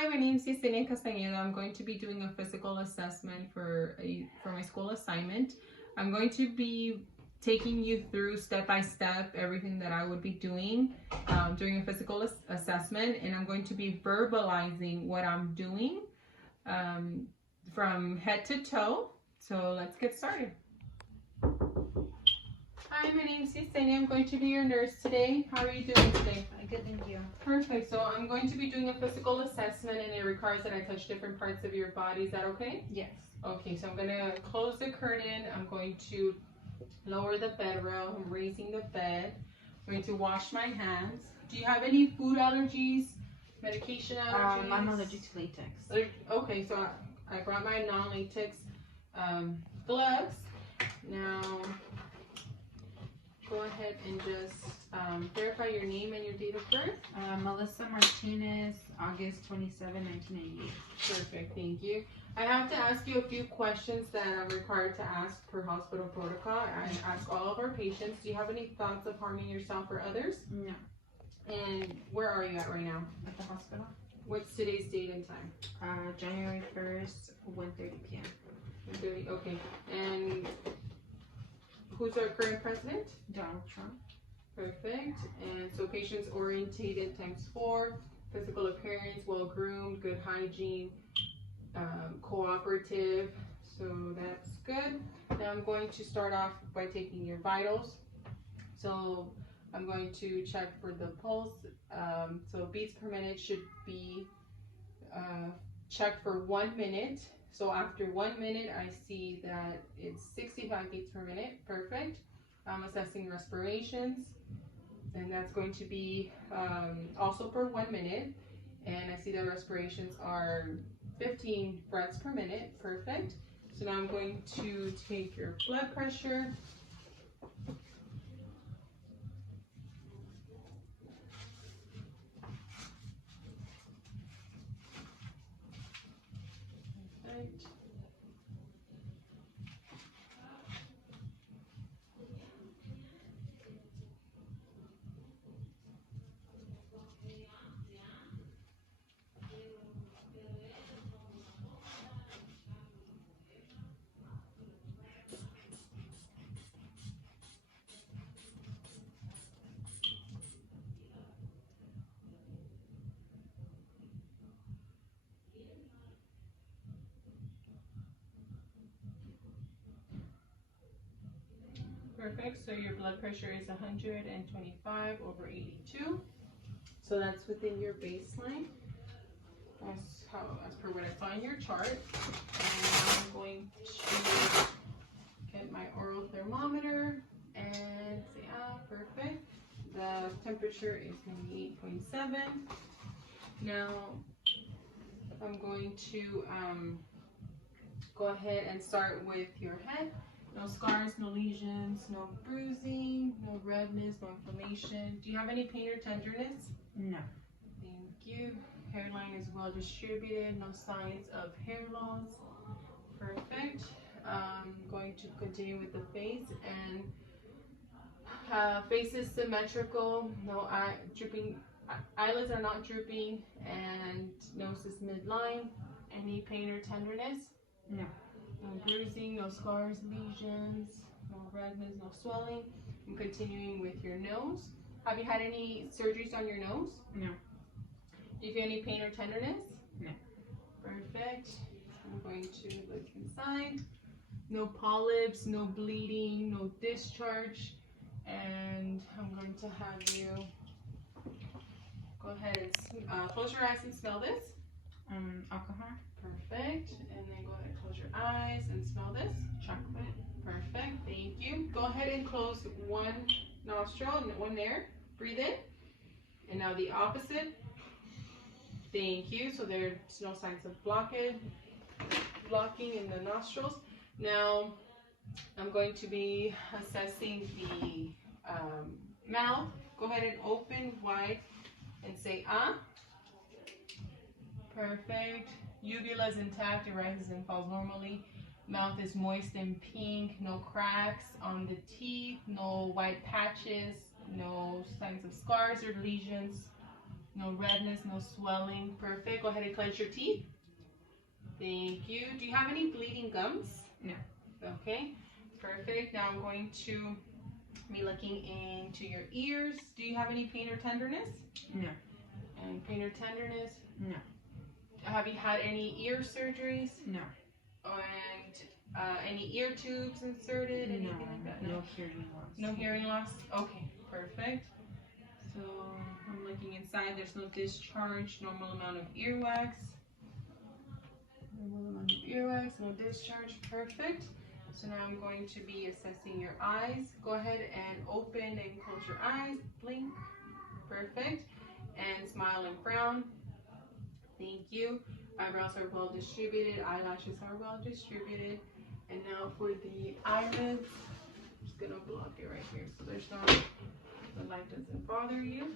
Hi, my name is Yesenia Castañeda. I'm going to be doing a physical assessment for my school assignment. I'm going to be taking you through step by step everything that I would be doing during a physical assessment, and I'm going to be verbalizing what I'm doing from head to toe. So let's get started. Hi, my name is Yesenia. I'm going to be your nurse today. How are you doing today? Good, thank you. Perfect. So I'm going to be doing a physical assessment, and it requires that I touch different parts of your body. Is that okay? Yes. Okay, so I'm going to close the curtain. I'm going to lower the bed rail. I'm raising the bed. I'm going to wash my hands. Do you have any food allergies, medication allergies? I'm allergic to latex. Okay, so I brought my non-latex gloves. Now, go ahead and just verify your name and your date of birth. Melissa Martinez, August 27, 1998. Perfect, thank you. I have to ask you a few questions that I'm required to ask per hospital protocol. I ask all of our patients. Do you have any thoughts of harming yourself or others? No. And where are you at right now? At the hospital. What's today's date and time? January 1st, 1:30 p.m. 1:30, okay. And who's our current president? Donald Trump. Perfect. And so patients orientated ×4, physical appearance, well groomed, good hygiene, cooperative. So that's good. Now I'm going to start off by taking your vitals. So I'm going to check for the pulse. So beats per minute should be checked for 1 minute. So after 1 minute, I see that it's 65 beats per minute. Perfect. I'm assessing respirations, and that's going to be also for 1 minute. And I see that respirations are 15 breaths per minute. Perfect. So now I'm going to take your blood pressure. Perfect. Perfect. So your blood pressure is 125/82. So that's within your baseline. As per what I saw in your chart. And now I'm going to get my oral thermometer and say, perfect. The temperature is 98.7. Now I'm going to go ahead and start with your head. No scars, no lesions, no bruising, no redness, no inflammation. Do you have any pain or tenderness? No. Thank you. Hairline is well distributed, no signs of hair loss. Perfect. Going to continue with the face, and face is symmetrical, no drooping, eyelids are not drooping, and nose is midline. Any pain or tenderness? No. No bruising, no scars, lesions, no redness, no swelling. I'm continuing with your nose. Have you had any surgeries on your nose? No. Do you feel any pain or tenderness? No. Perfect. I'm going to look inside. No polyps, no bleeding, no discharge. And I'm going to have you go ahead and close your eyes and smell this. Alcohol. Perfect. And then go ahead and close your eyes and smell this. Chocolate. Perfect. Thank you. Go ahead and close one nostril and one there. Breathe in. And now the opposite. Thank you. So there's no signs of blocking in the nostrils. Now I'm going to be assessing the mouth. Go ahead and open wide and say ah. Perfect. Uvula is intact. It rises and falls normally. Mouth is moist and pink. No cracks on the teeth. No white patches. No signs of scars or lesions. No redness, no swelling. Perfect. Go ahead and clench your teeth. Thank you. Do you have any bleeding gums? No. Okay. Perfect. Now I'm going to be looking into your ears. Do you have any pain or tenderness? No. And pain or tenderness? No. Have you had any ear surgeries? No. And any ear tubes inserted? Anything like that? No hearing loss. No hearing loss? Okay, perfect. So I'm looking inside. There's no discharge, normal amount of earwax. Normal amount of earwax, no discharge. Perfect. So now I'm going to be assessing your eyes. Go ahead and open and close your eyes. Blink. Perfect. And smile and frown. Thank you. Eyebrows are well distributed. Eyelashes are well distributed. And now for the eyelids, I'm just gonna block it right here so there's no, the light doesn't bother you.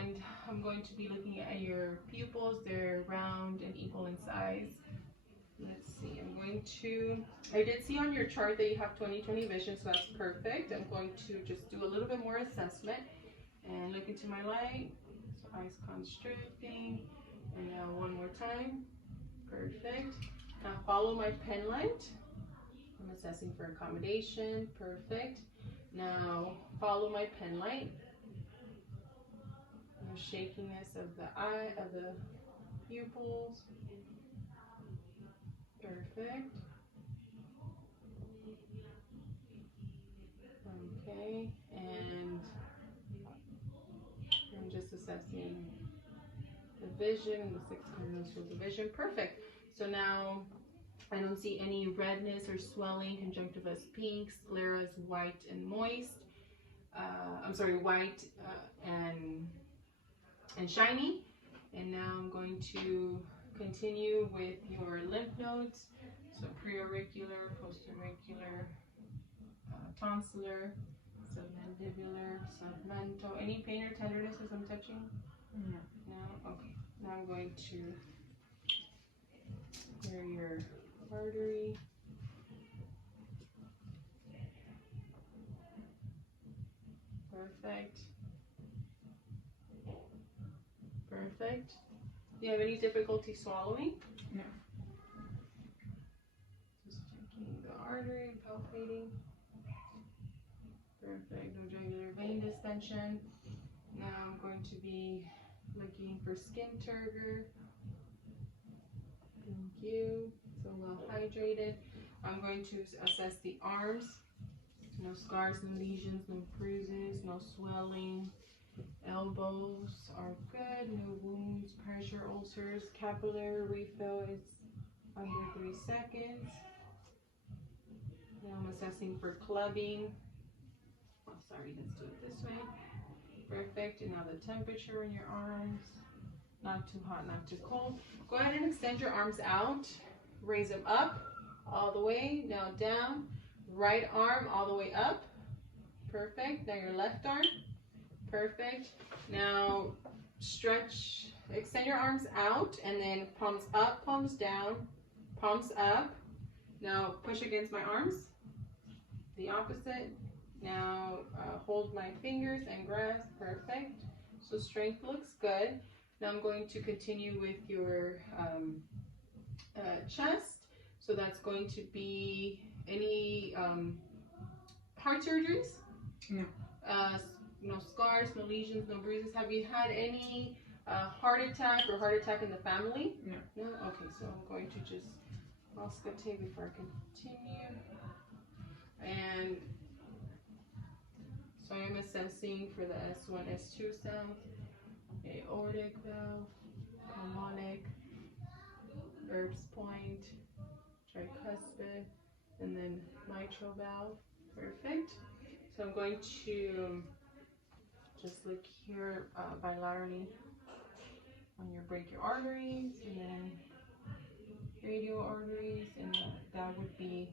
And I'm going to be looking at your pupils. They're round and equal in size. Let's see, I did see on your chart that you have 20/20 vision, so that's perfect. I'm going to just do a little bit more assessment and look into my light. So eyes constricting. And now one more time. Perfect. Now follow my pen light. I'm assessing for accommodation. Perfect. Now follow my pen light. No shakiness of the eye, of the pupils. Perfect. Okay, and I'm just assessing the vision, the 6 cardinals for the vision. Perfect. So now I don't see any redness or swelling. Conjunctiva's pink, sclera's white and moist. I'm sorry, white and shiny. And now I'm going to continue with your lymph nodes. So preauricular, postauricular, tonsillar, submandibular, submental. Any pain or tenderness as I'm touching? No. No? Okay. Now I'm going to clear your artery. Perfect. Perfect. Do you have any difficulty swallowing? No. Just checking the artery, palpating. Perfect. No jugular vein distension. Now I'm going to be looking for skin turgor. Thank you. So well hydrated. I'm going to assess the arms. No scars, no lesions, no bruises, no swelling. Elbows are good. No wounds, pressure, ulcers. Capillary refill is under 3 seconds. Now I'm assessing for clubbing. Oh, sorry, let's do it this way. Perfect. And now the temperature in your arms. Not too hot, not too cold. Go ahead and extend your arms out. Raise them up all the way. Now down. Right arm all the way up. Perfect. Now your left arm. Perfect. Now stretch, extend your arms out and then palms up, palms down, palms up. Now push against my arms. The opposite. Now hold my fingers and grasp. Perfect. So strength looks good. Now I'm going to continue with your chest. So that's going to be any heart surgeries? No. No scars, no lesions, no bruises. Have you had any heart attack or heart attack in the family? No. No? Okay, so I'm going to just auscultate before I continue. And so I'm assessing for the S1, S2 sound, aortic valve, pulmonic, Erb's point, tricuspid, and then mitral valve. Perfect. So I'm going to just look here bilaterally on your brachial arteries and then radial arteries, and that would be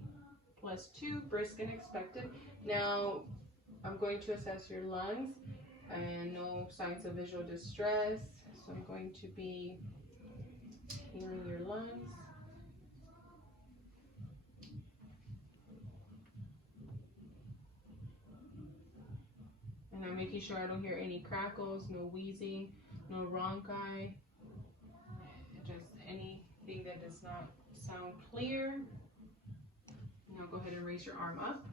+2, brisk and expected. Now I'm going to assess your lungs and no signs of visual distress. So I'm going to be feeling your lungs. And I'm making sure I don't hear any crackles, no wheezing, no wrong eye, just anything that does not sound clear. Now go ahead and raise your arm up.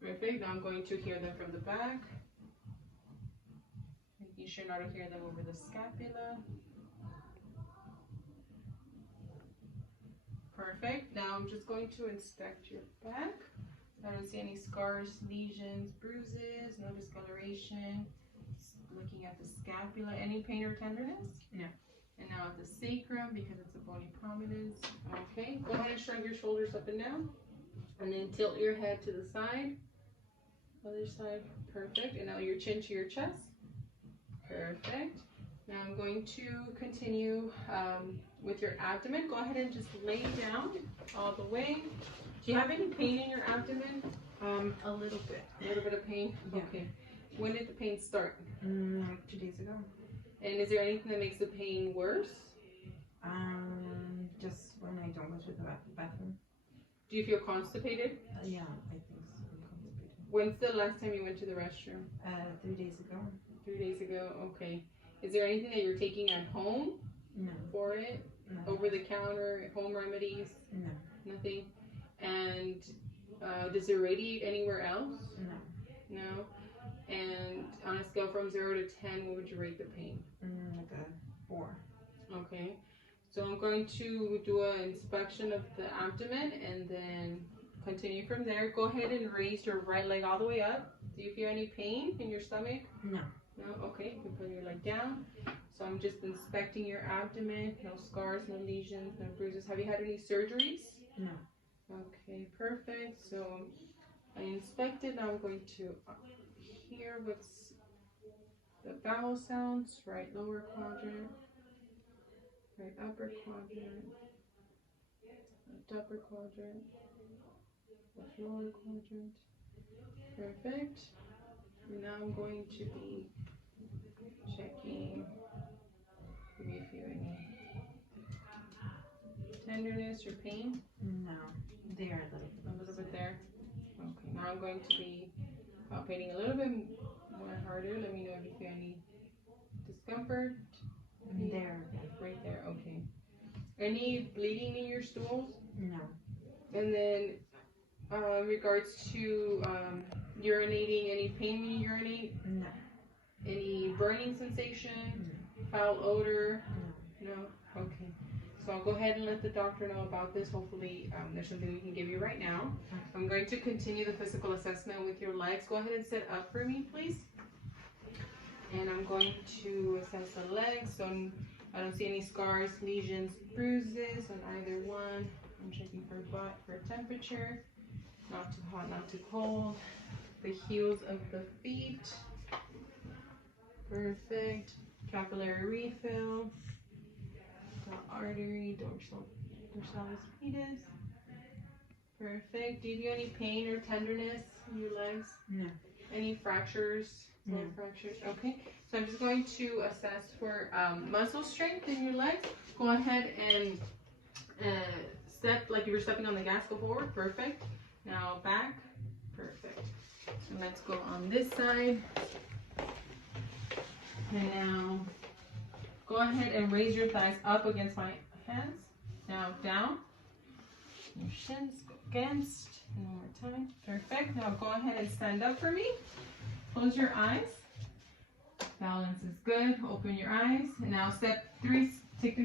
Perfect. Now I'm going to hear them from the back. Making sure not to hear them over the scapula. Perfect. Now I'm just going to inspect your back. I don't see any scars, lesions, bruises, no discoloration. Looking at the scapula, any pain or tenderness? No. And now at the sacrum, because it's a bony prominence. Okay, go ahead and shrug your shoulders up and down. And then tilt your head to the side. Other side, perfect. And now your chin to your chest. Perfect. Now I'm going to continue with your abdomen. Go ahead and just lay down all the way. Do you have any pain in your abdomen? A little bit. A little bit of pain? Yeah. Okay. When did the pain start? Like 2 days ago. And is there anything that makes the pain worse? Just when I don't go to the bathroom. Do you feel constipated? Yeah, I think so. I'm constipated. When's the last time you went to the restroom? 3 days ago. 3 days ago? Okay. Is there anything that you're taking at home No. for it? No. Over the counter, home remedies? No. Nothing? And does it radiate anywhere else? No. No? And on a scale from 0 to 10, what would you rate the pain? Like a 4. Okay. So I'm going to do an inspection of the abdomen and then continue from there. Go ahead and raise your right leg all the way up. Do you feel any pain in your stomach? No. No? Okay. You can put your leg down. So I'm just inspecting your abdomen. No scars, no lesions, no bruises. Have you had any surgeries? No. Okay, perfect. So I inspected. Now I'm going to hear what's the vowel sounds. Right lower quadrant, right upper quadrant, left upper quadrant, left lower quadrant. Perfect. And now I'm going to be checking if you have any tenderness or pain. No. There A little bit there. Okay, now I'm going to be palpating a little bit more harder. Let me know if you feel any discomfort. There. Right there, okay. Any bleeding in your stools? No. And then in regards to urinating, any pain when you urinate? No. Any burning sensation? No. Foul odor? No. No? Okay. So I'll go ahead and let the doctor know about this. Hopefully there's something we can give you right now. I'm going to continue the physical assessment with your legs. Go ahead and sit up for me, please. And I'm going to assess the legs. So I don't see any scars, lesions, bruises on either one. I'm checking for temperature. Not too hot, not too cold. The heels of the feet. Perfect. Capillary refill. The artery, dorsalis pedis. Perfect. Do you feel any pain or tenderness in your legs? No. Any fractures? No. Fractures. Okay. So I'm just going to assess for muscle strength in your legs. Go ahead and step like you were stepping on the gas. Go forward. Perfect. Now back. Perfect. And let's go on this side. And now go ahead and raise your thighs up against my hands. Now down. Your shins against. And one more time. Perfect. Now go ahead and stand up for me. Close your eyes. Balance is good. Open your eyes. And now take 3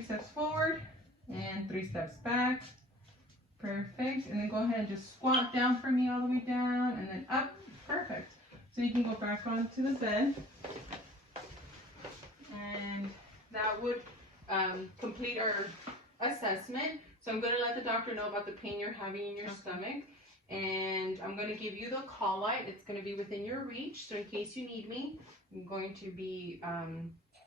steps forward and 3 steps back. Perfect. And then go ahead and just squat down for me all the way down and then up. Perfect. So you can go back onto the bed. And that would complete our assessment. So I'm going to let the doctor know about the pain you're having in your stomach. And I'm going to give you the call light. It's going to be within your reach. So in case you need me, I'm going to be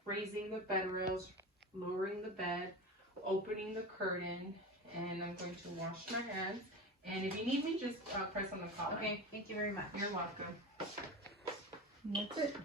raising the bed rails, lowering the bed, opening the curtain, and I'm going to wash my hands. And if you need me, just press on the call light. Okay, thank you very much. You're welcome. And that's it.